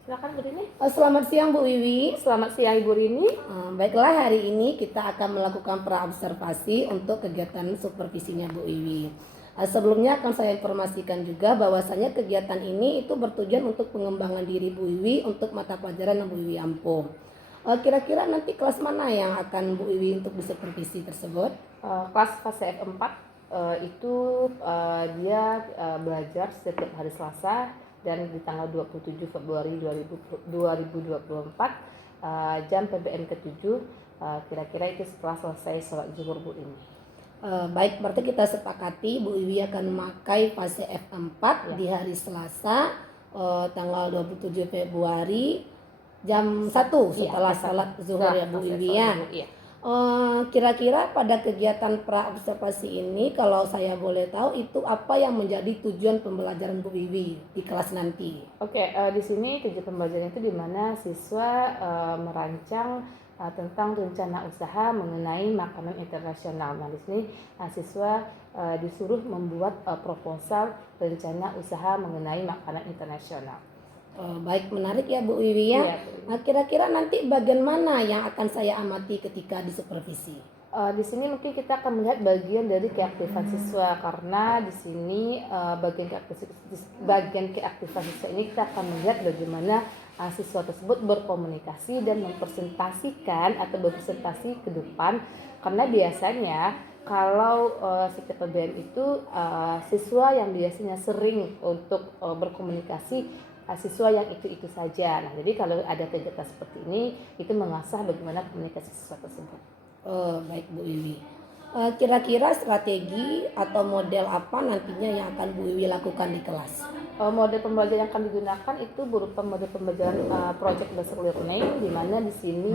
Silakan Bu Rini. Selamat siang Bu Wiwi. Selamat siang Ibu Rini. Baiklah, hari ini kita akan melakukan praobservasi untuk kegiatan supervisinya Bu Wiwi. Sebelumnya akan saya informasikan juga bahwasanya kegiatan ini itu bertujuan untuk pengembangan diri Bu Wiwi untuk mata pelajaran yang Bu Wiwi ampuh. Kira-kira nanti kelas mana yang akan Bu Wiwi untuk disupervisi tersebut? Kelas fase F4 itu dia belajar setiap hari Selasa dan di tanggal 27 Februari 2024 jam PBM ke-7, kira-kira itu setelah selesai sholat zuhur Bu ini. Baik, berarti kita sepakati Bu Wiwi akan memakai fase F4 di hari Selasa tanggal 27 Februari jam 1 setelah sholat zuhur ya Bu Wiwi ya. Kira-kira pada kegiatan praobservasi ini kalau saya boleh tahu itu apa yang menjadi tujuan pembelajaran Bu Wiwi di kelas nanti? Oke, di sini tujuan pembelajaran itu di mana siswa merancang tentang rencana usaha mengenai makanan internasional. Nah, di sini siswa disuruh membuat proposal rencana usaha mengenai makanan internasional. Baik, menarik ya Bu Wiwi ya. Nah, kira-kira nanti bagian mana yang akan saya amati ketika disupervisi? Di sini mungkin kita akan melihat bagian dari keaktifan siswa, karena di sini bagian keaktifan siswa ini kita akan melihat bagaimana siswa tersebut berkomunikasi dan mempresentasikan atau berpresentasi ke depan, karena biasanya kalau setiap PBM itu siswa yang biasanya sering untuk berkomunikasi siswa yang itu saja. Nah, jadi kalau ada kegiatan seperti ini itu mengasah bagaimana komunikasi siswa tersebut. Baik Bu Wiwi. Kira-kira strategi atau model apa nantinya yang akan Bu Wiwi lakukan di kelas? Model pembelajaran yang akan digunakan itu berupa model pembelajaran project based learning, di mana di sini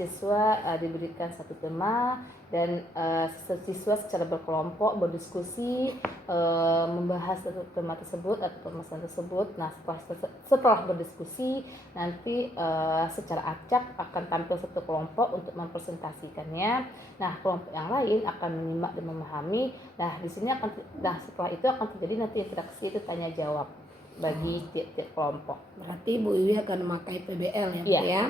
siswa diberikan satu tema dan siswa secara berkelompok berdiskusi membahas tema tersebut atau permasalahan tersebut. Nah, setelah berdiskusi nanti secara acak akan tampil satu kelompok untuk mempresentasikannya. Nah, kelompok yang lain akan menyimak dan memahami. Nah, di sini setelah itu akan terjadi nanti interaksi, itu tanya jawab bagi tiap-tiap kelompok. Berarti Bu Wiwi akan memakai PBL ya Bu ya.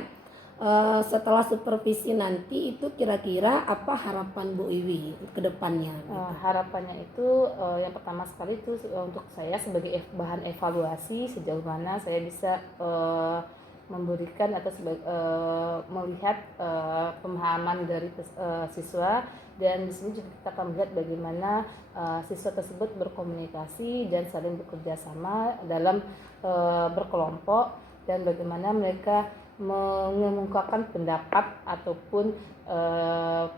Setelah supervisi nanti itu kira-kira apa harapan Bu Wiwi ke depannya? Harapannya itu yang pertama sekali itu untuk saya sebagai bahan evaluasi sejauh mana saya bisa memberikan atau melihat pemahaman dari siswa, dan di sini juga kita akan melihat bagaimana siswa tersebut berkomunikasi dan saling bekerja sama dalam berkelompok, dan bagaimana mereka mengemukakan pendapat ataupun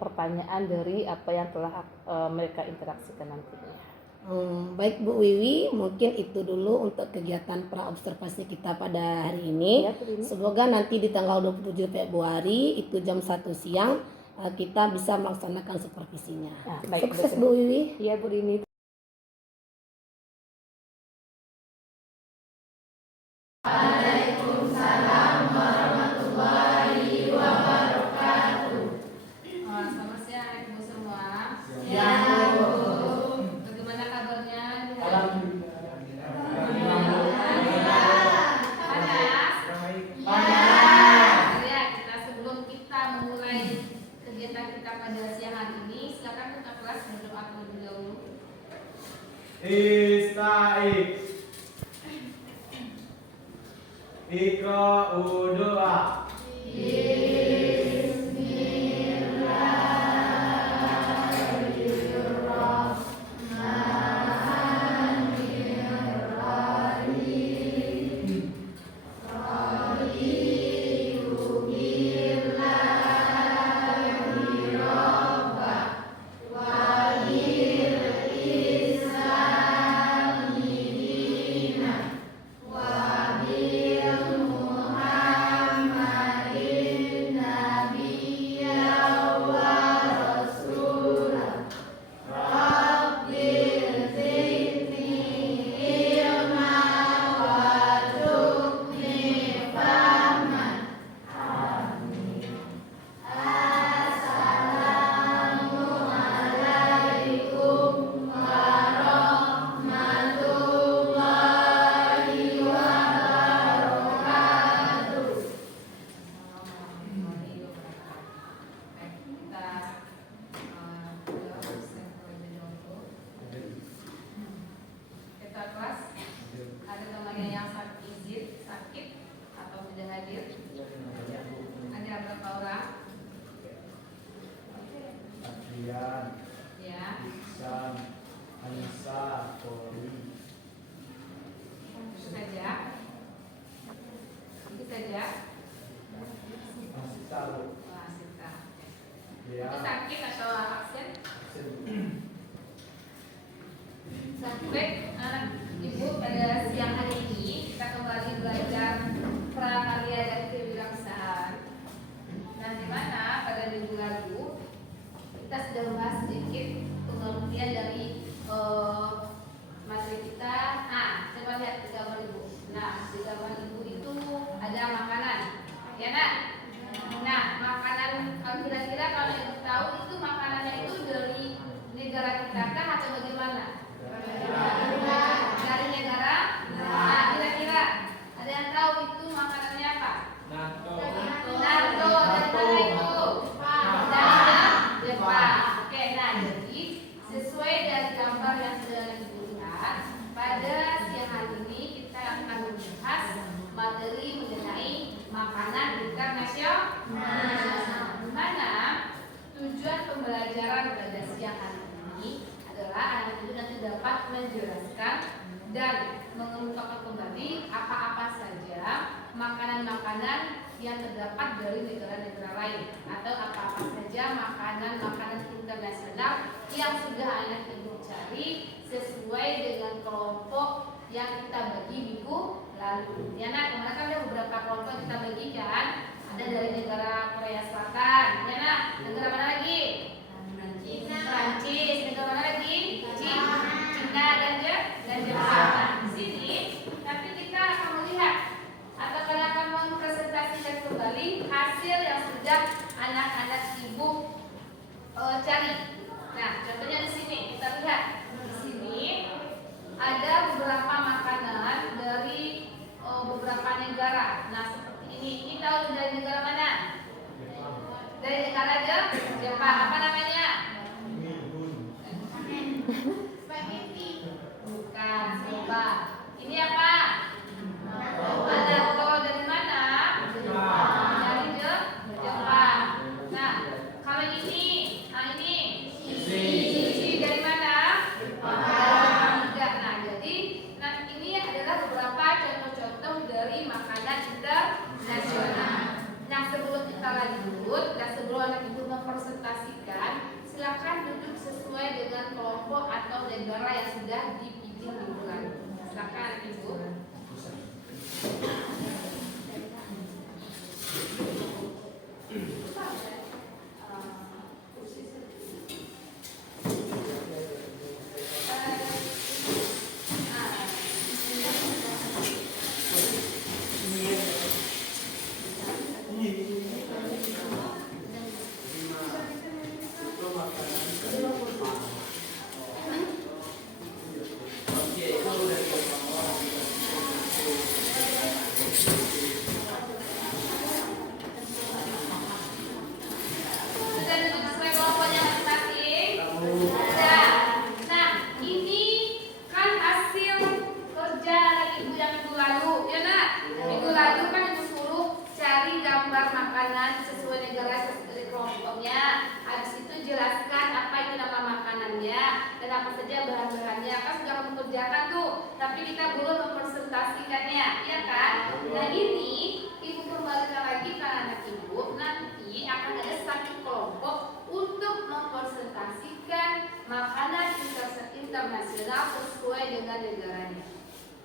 pertanyaan dari apa yang telah mereka interaksikan nantinya. Baik Bu Wiwi, mungkin itu dulu untuk kegiatan praobservasi kita pada hari ini. Semoga nanti di tanggal 27 Februari itu jam 1 siang kita bisa melaksanakan supervisinya. Sukses Bu Wiwi. Iya Bu Rini. Iqra'u doa. sudah membahas sedikit pengertian dari materi kita. Nah, coba lihat di gambar ibu. Nah, di gambar ibu itu ada makanan, ya nak? Nah, makanan kalau kira-kira kalau ibu tahu itu makanannya itu dari negara kita kah atau bagaimana? Dari negara. Nah, kira-kira ada yang tahu itu makanannya apa? Nato. Nato, dari mana itu? Dari Jepang. Oke, nah jadi sesuai dari gambar yang sudah dilihat, pada siang hari ini kita akan membahas materi mengenai makanan internasional. Di mana tujuan pembelajaran pada siang hari ini adalah anak itu nanti dapat menjelaskan dan mengemukakan kembali apa-apa saja makanan-makanan yang terdapat dari negara-negara lain atau apa-apa saja makanan-makanan internasional yang sudah anak ibu cari sesuai dengan kelompok yang kita bagi minggu lalu. Ya nak, kemarin kan ada beberapa kelompok yang kita bagikan. Ada dari negara Korea Selatan, ya nak. Negara mana lagi? Prancis. Negara mana lagi? Cina dan Jepang. Nah, di sini nanti kita akan melihat atau akan mempresentasikan kembali hasil yang sudah anak-anak ibu cari. Nah, contohnya di sini kita lihat. Di sini ada beberapa makanan dari beberapa negara. Nah, seperti ini. Ini tahu dari negara mana? Dari negara Jepang. Apa namanya? Spaghetti. Bukan, coba. Ini apa? Nato. Dari mana? Dari Jepang. Nah, kalau ini, ini dari mana? Nah, jadi ini adalah beberapa contoh-contoh dari makanan internasional. Nah, sebelum kita lanjut dan sebelum anak ibu mempresentasikan, silakan duduk sesuai dengan kelompok atau negara yang sudah dipilih di bulan. Silakan anak ibu. Internasional sesuai dengan negaranya.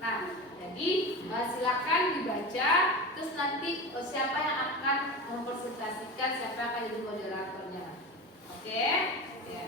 Nah, jadi silakan dibaca, terus nanti siapa yang akan mempresentasikan, siapa yang akan jadi moderatornya. Oke? Ya.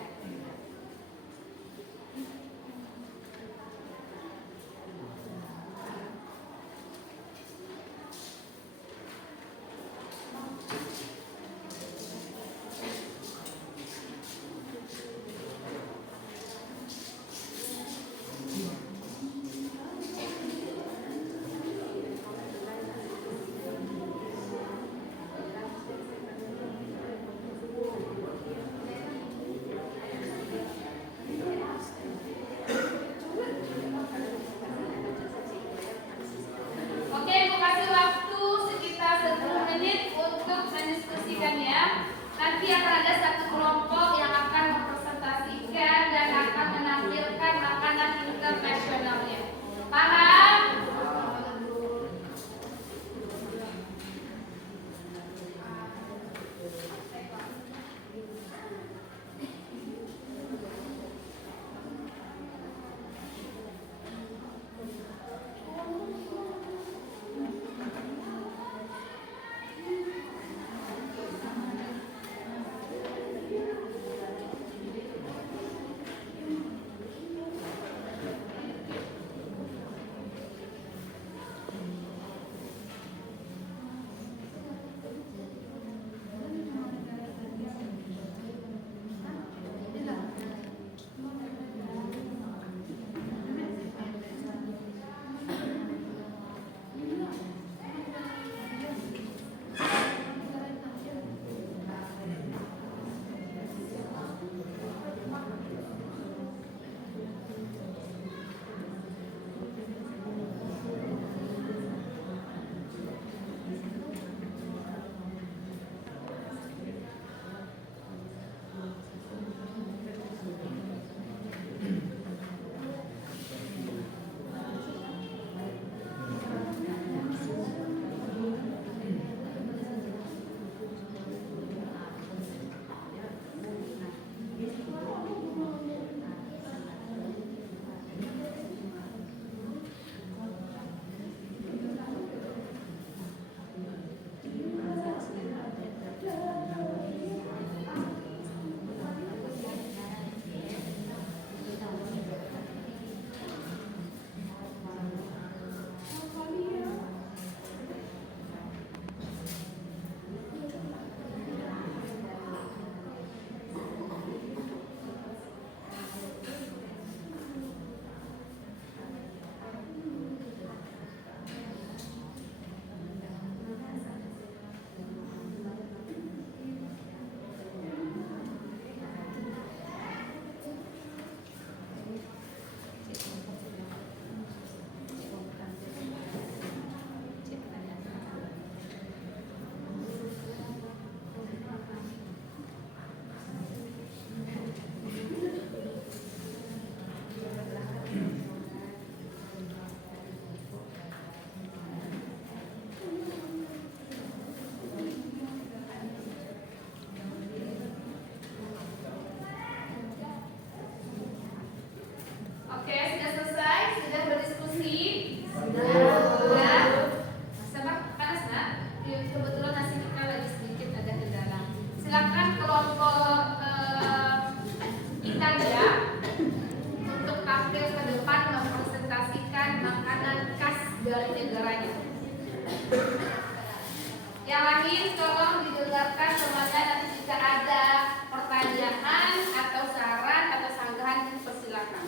Yang lain tolong didengarkan semuanya, nanti jika ada pertanyaan atau saran atau sanggahan dipersilakan.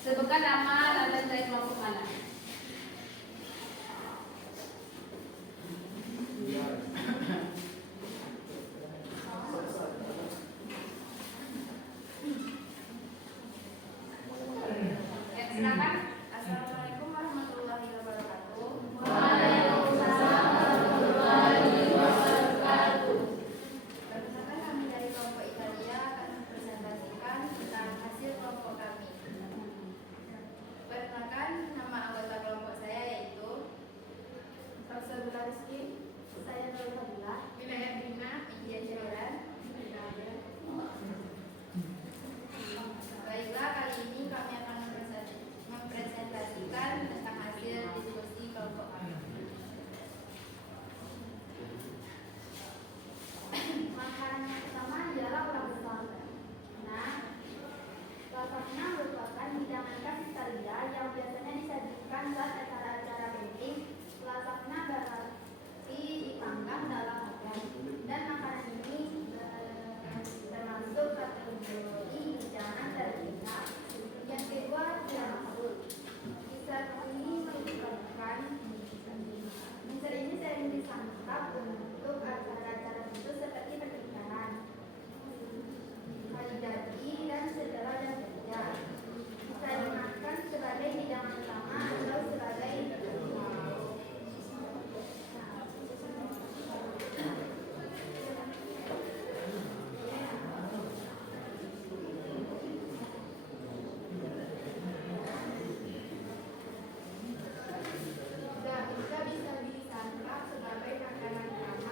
Sebutkan nama dan dari kelompok mana. Ya, silakan. Assalamualaikum warahmatullahi wabarakatuh. Perkenalkan, kami dari kelompok Italia akan mempresentasikan tentang hasil kelompok kami. Perkenalkan, nama anggota kelompok saya yaitu Salsabila Rizky, saya Nurul Fadilah, Wilayah Bina, India Jawaran. Baiklah, kali ini kami akan mempresentasikan tentang hasil diskusi kelompok kami. Makanan yang pertama adalah ulam besar. Nah, lasagna merupakan hidangan khas Italia yang biasanya disajikan saat acara-acara penting. Lasagna berarti dipanggang dalam wajan, dan makanan ini termasuk kategori hidangan tradisional. Yang kedua adalah mahul. Dessert ini merupakan dessert ini sering disantap untuk acara-acara khusus seperti pernikahan, hari jadi, dan segala yang berbeda. Bisa dimakan sebagai hidangan utama atau sebagai juga bisa disantap sebagai makanan utama.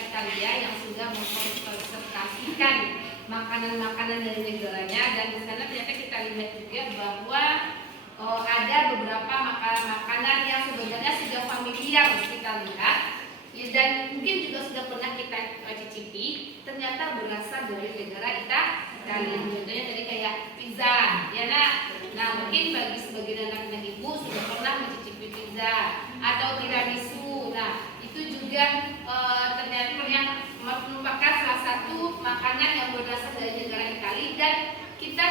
Italia yang sudah mengkonservasikan makanan-makanan dari negaranya, dan di sana ternyata kita lihat juga bahwa ada beberapa makanan-makanan yang sebenarnya sudah familiar kita lihat ya, dan mungkin juga sudah pernah kita cicipi, ternyata berasal dari negara Italia. Contohnya tadi kayak pizza, ya nak. Nah mungkin bagi sebagian anak-anak ibu sudah pernah mencicipi pizza atau tiramisu. Nah itu juga ternyata yang merupakan salah satu makanan yang berasal dari negara Italia, dan kita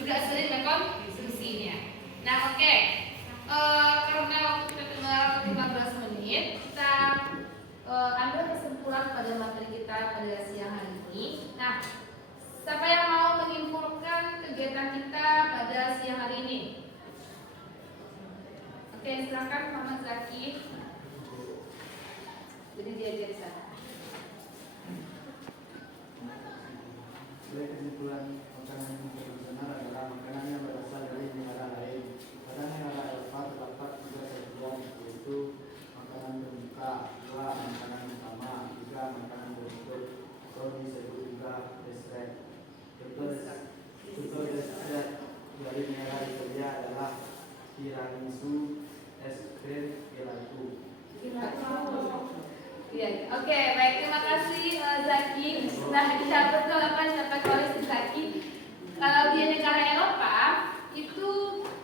juga sering mengkonsumsinya. Nah oke. Karena waktu kita tinggal 15 menit, kita ambil kesimpulan pada materi kita pada siang hari ini. Nah, siapa yang mau menyimpulkan kegiatan kita pada siang hari ini? Oke, silakan Muhammad Zaki. Jadi dia di sana. Kesimpulan makanan yang tradisional adalah makanan yang berasal dari negara lain. Pada negara Eropa terdapat tiga sajian, yaitu makanan berbuka, dua makanan utama, tiga makanan penutup, atau disebut juga dessert. Contoh dessert dari negara Italia adalah tiramisu, es krim, gelato. Iya, oke, baik, terima kasih Zaki. Nah, kita betul apa siapa si Zaki. Kalau di negara Eropa itu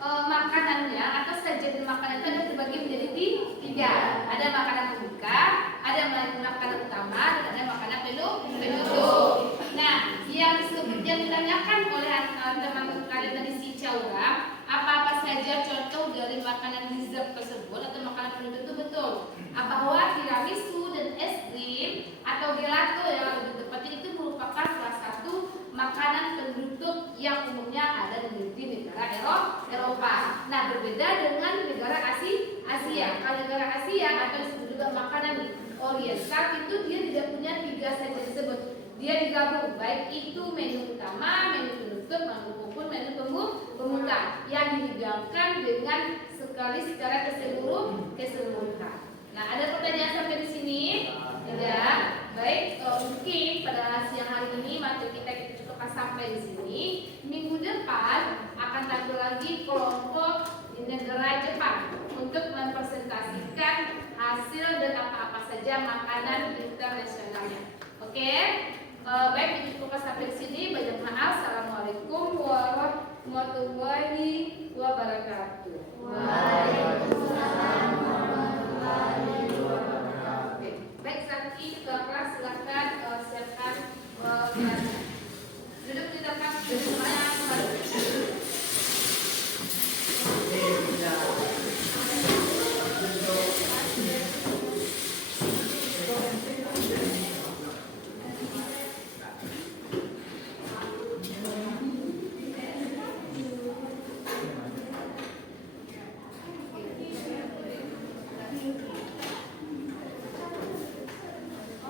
makanannya atau sajian makanan itu ada terbagi menjadi tiga. Ada makanan pembuka, ada makanan utama, dan ada makanan penutup. Nah, yang ditanyakan oleh teman-teman kalian tadi si Caura, apa-apa saja contoh dari makanan dessert tersebut atau makanan penutup itu betul. Bahwa tiramisu dan es krim atau gelato yang lebih tepatnya itu merupakan salah satu makanan penutup yang umumnya ada di negara Eropa. Nah, berbeda dengan negara Asia. Kalau negara Asia atau disebut juga makanan Oriental itu dia tidak punya tiga saja tersebut. Dia digabung baik itu menu utama, menu penutup maupun menu pembuka yang dihidangkan dengan sekali secara keseluruhan. Nah, ada pertanyaan sampai di sini? Tidak. Baik, mungkin pada siang hari ini materi kita cukupkan sampai di sini. Minggu depan akan tampil lagi kelompok di negara Jepang untuk mempresentasikan hasil dan apa-apa saja makanan internasionalnya. Oke? Baik, dicukupkan sampai di sini. Banyak maaf. Assalamualaikum warahmatullahi wabarakatuh. Waalaikumsalam warahmatullahi wabarakatuh. Baik, Zaki, kelas silakan siapkan kelasnya. Duduk di tempat semuanya kembali.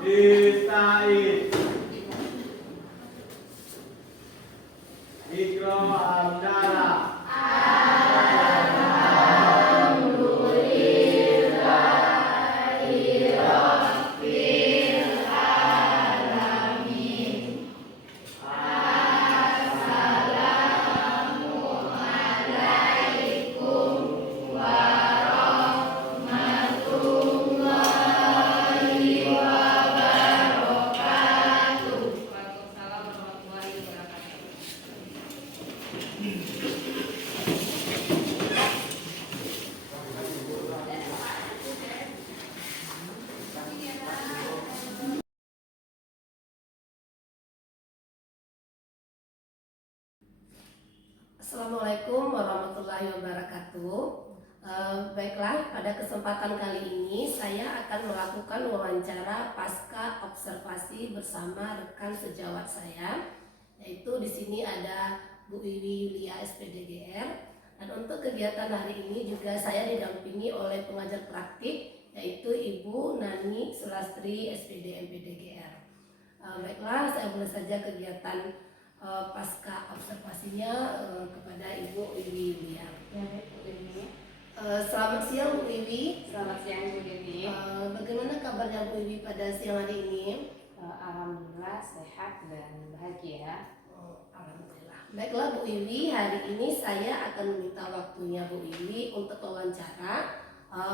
Istai Ikro Amdara Waalaikumsalam warahmatullahi wabarakatuh. Assalamualaikum warahmatullahi wabarakatuh. Baiklah, pada kesempatan kali ini saya akan melakukan wawancara pasca observasi bersama rekan sejawat saya, yaitu di sini ada Bu Wiwi Yulia SPDGR, dan untuk kegiatan hari ini juga saya didampingi oleh pengajar praktik, yaitu Ibu Nani Sulastri SPD MPDGR. Baiklah, saya mulai saja kegiatan pasca observasinya kepada Ibu Wiwi Yulia. Ya, baik, Bu Wiwi. Selamat siang Bu Iwi. Selamat siang Bu Dewi. Bagaimana kabarnya Bu Iwi pada siang hari ini? Alhamdulillah sehat dan bahagia. Alhamdulillah. Baiklah Bu Iwi, hari ini saya akan meminta waktunya Bu Iwi untuk wawancara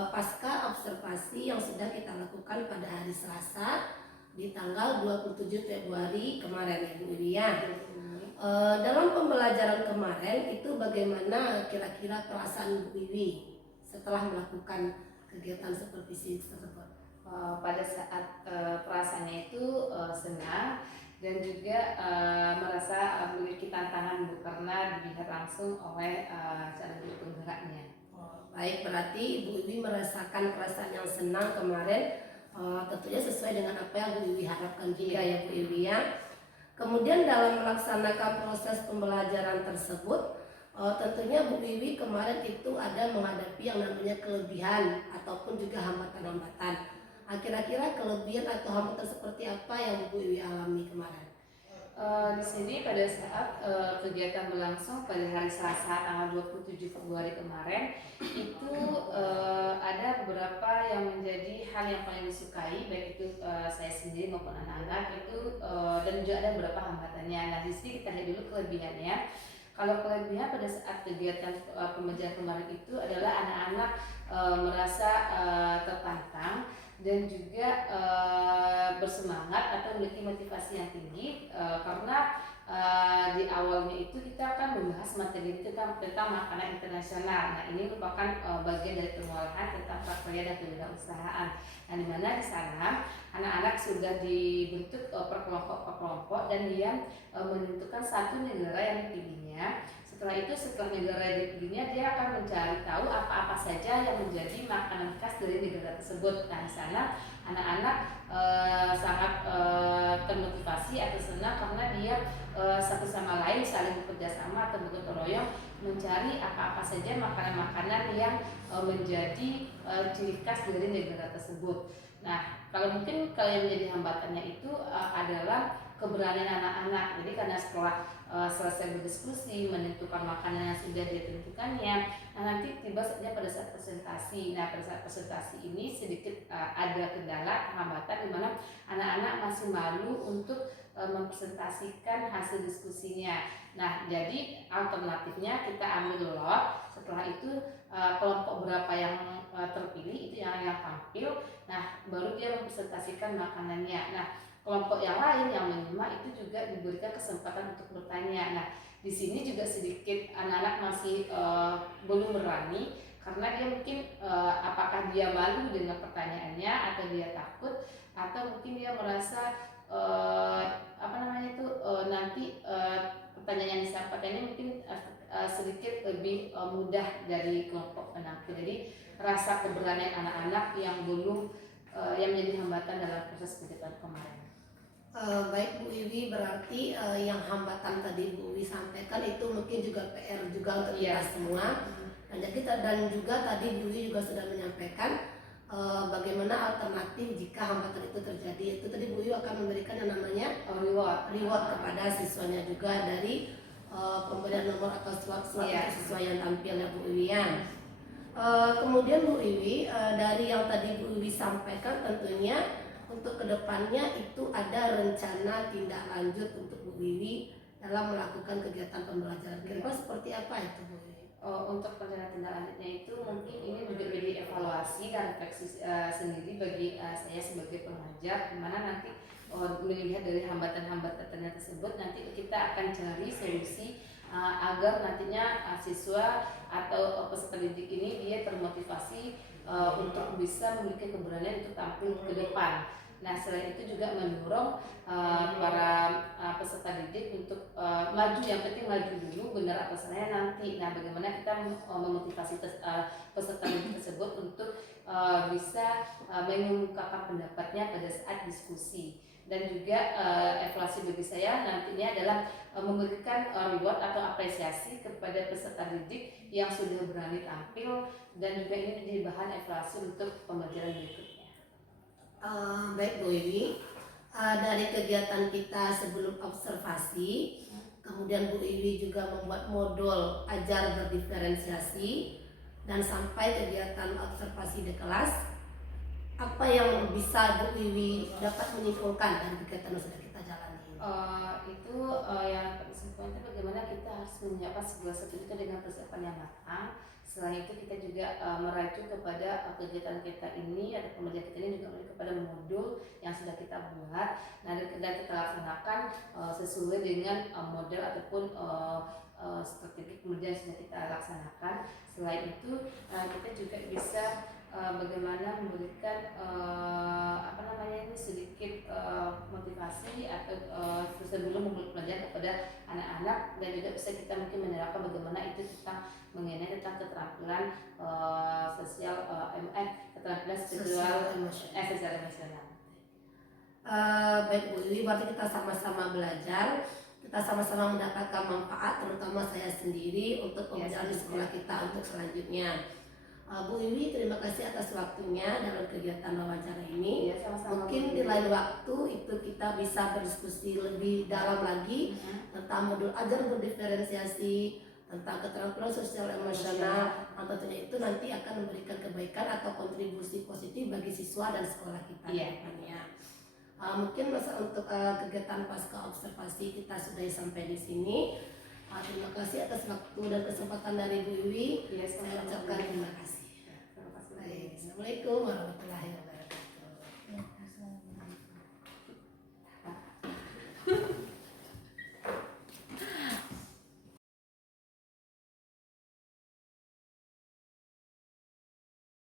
pasca observasi yang sudah kita lakukan pada hari Selasa di tanggal 27 Februari kemarin ya Bu Iwi ya. Dalam pembelajaran kemarin itu bagaimana kira-kira perasaan Bu Iwi setelah melakukan kegiatan supervisi tersebut? Pada saat perasaannya itu senang dan juga merasa memiliki tantangan Bu karena dilihat langsung oleh calon guru penggeraknya. Baik, berarti Ibu Iwi merasakan perasaan yang senang kemarin, tentunya sesuai dengan apa yang Bu Iwi harapkan juga ya Bu Iwi ya. Kemudian dalam melaksanakan proses pembelajaran tersebut, tentunya Bu Iwi kemarin itu ada menghadapi yang namanya kelebihan ataupun juga hambatan-hambatan. Kira-kira kelebihan atau hambatan seperti apa yang Bu Iwi alami kemarin? Di sini pada saat kegiatan berlangsung pada hari Selasa tanggal 27 Februari kemarin itu ada beberapa yang menjadi hal yang paling disukai, baik itu saya sendiri maupun anak-anak itu dan juga ada beberapa hambatannya. Nah di sini kita lihat dulu kelebihannya. Kalau kelebihan pada saat kegiatan pembelajaran kemarin itu adalah anak-anak merasa tertantang dan juga bersemangat atau memiliki motivasi yang tinggi karena di awalnya itu kita akan membahas materi itu tentang makanan internasional. Nah ini merupakan bagian dari pengolahan tentang prakarya dan kewirausahaan. Nah di mana di sana anak-anak sudah dibentuk per kelompok dan dia menentukan satu negara yang dipilihnya. Setelah itu, setelah negara yang dipilihnya, dia akan mencari tahu apa-apa saja yang menjadi makanan khas dari negara tersebut. Nah, di sana anak-anak sangat termotivasi atau senang karena dia satu sama lain saling bekerja sama atau bergotong royong mencari apa-apa saja makanan-makanan yang menjadi ciri khas dari negara tersebut. Nah, kalau yang menjadi hambatannya itu adalah keberanian anak-anak. Jadi karena setelah selesai berdiskusi menentukan makanan yang sudah ditentukannya, nah nanti tiba saja pada saat presentasi. Nah pada saat presentasi ini sedikit ada kendala hambatan di mana anak-anak masih malu untuk mempresentasikan hasil diskusinya. Nah jadi alternatifnya kita ambil lot. Setelah itu kelompok berapa yang terpilih itu yang tampil. Nah baru dia mempresentasikan makanannya. Nah kelompok yang lain yang menyimak itu juga diberikan kesempatan untuk bertanya. Nah, di sini juga sedikit anak-anak masih belum berani karena dia mungkin apakah dia malu dengan pertanyaannya atau dia takut atau mungkin dia merasa nanti pertanyaan yang disampaikan ini mungkin sedikit lebih mudah dari kelompok penampil. Jadi rasa keberanian anak-anak yang belum yang menjadi hambatan dalam proses kegiatan kemarin. Baik Bu Iwi, berarti yang hambatan tadi Bu Iwi sampaikan itu mungkin juga PR juga untuk kita semua. Dan juga tadi Bu Iwi juga sudah menyampaikan bagaimana alternatif jika hambatan itu terjadi. Itu tadi Bu Iwi akan memberikan yang namanya reward kepada siswanya juga dari pemberian nomor atau surat siswa yang tampil ya Bu Iwi ya. Kemudian Bu Iwi, dari yang tadi Bu Iwi sampaikan tentunya untuk kedepannya itu ada rencana tindak lanjut untuk Bu Wiwi dalam melakukan kegiatan pembelajaran. Kira-kira seperti apa itu Bu Wiwi? Untuk rencana tindak lanjutnya itu mungkin ini juga menjadi evaluasi dan refleksi sendiri bagi saya sebagai pengajar, di mana nanti melihat dari hambatan-hambatan tersebut nanti kita akan cari solusi agar nantinya siswa atau peserta didik ini dia termotivasi untuk bisa memiliki keberanian untuk tampil ke depan. Nah selain itu juga mendorong para peserta didik untuk maju, yang penting maju dulu, benar atau salahnya nanti. Nah bagaimana kita memotivasi peserta didik tersebut untuk bisa mengemukakan pendapatnya pada saat diskusi. Dan juga evaluasi bagi saya nantinya adalah memberikan reward atau apresiasi kepada peserta didik yang sudah berani tampil, dan juga ini menjadi bahan evaluasi untuk pembelajaran berikutnya. Baik Bu Iwi, dari kegiatan kita sebelum observasi, kemudian Bu Iwi juga membuat modul ajar berdiferensiasi. dan sampai kegiatan observasi di kelas, apa yang bisa Bu Wiwi dapat menyimpulkan dari kegiatan yang sudah kita jalani? Yang persiapan itu bagaimana kita harus menyiapkan sebuah sertifikat dengan persiapan yang matang. Selain itu kita juga meracu kepada kegiatan kita ini atau pembelajaran kita ini juga merujuk kepada modul yang sudah kita buat. Nah, dan kita laksanakan sesuai dengan model ataupun strategi pembelajaran yang sudah kita laksanakan. Selain itu kita juga bisa bagaimana memberikan sedikit motivasi atau sebelum memulai pelajaran kepada anak-anak, dan juga bisa kita mungkin menerapkan bagaimana itu mengenai tentang keterampilan sosial keterampilan spiritual sosial emosional. Baik Bu Wiwi, berarti kita sama-sama belajar, kita sama-sama mendapatkan manfaat, terutama saya sendiri untuk pembelajaran di sekolah kita untuk selanjutnya. Bu Wiwi, terima kasih atas waktunya dalam kegiatan wawancara ini. Ya, sama-sama. Mungkin di lain waktu itu kita bisa berdiskusi lebih dalam lagi tentang modul ajar berdiferensiasi, tentang keterampilan sosial emosional, yang tentunya itu nanti akan memberikan kebaikan atau kontribusi positif bagi siswa dan sekolah kita ke depannya. Mungkin masa untuk kegiatan pasca observasi kita sudah sampai di sini. Terima kasih atas waktu dan kesempatan dari Bu Wiwi. Saya ucapkan terima kasih. Assalamualaikum warahmatullahi wabarakatuh.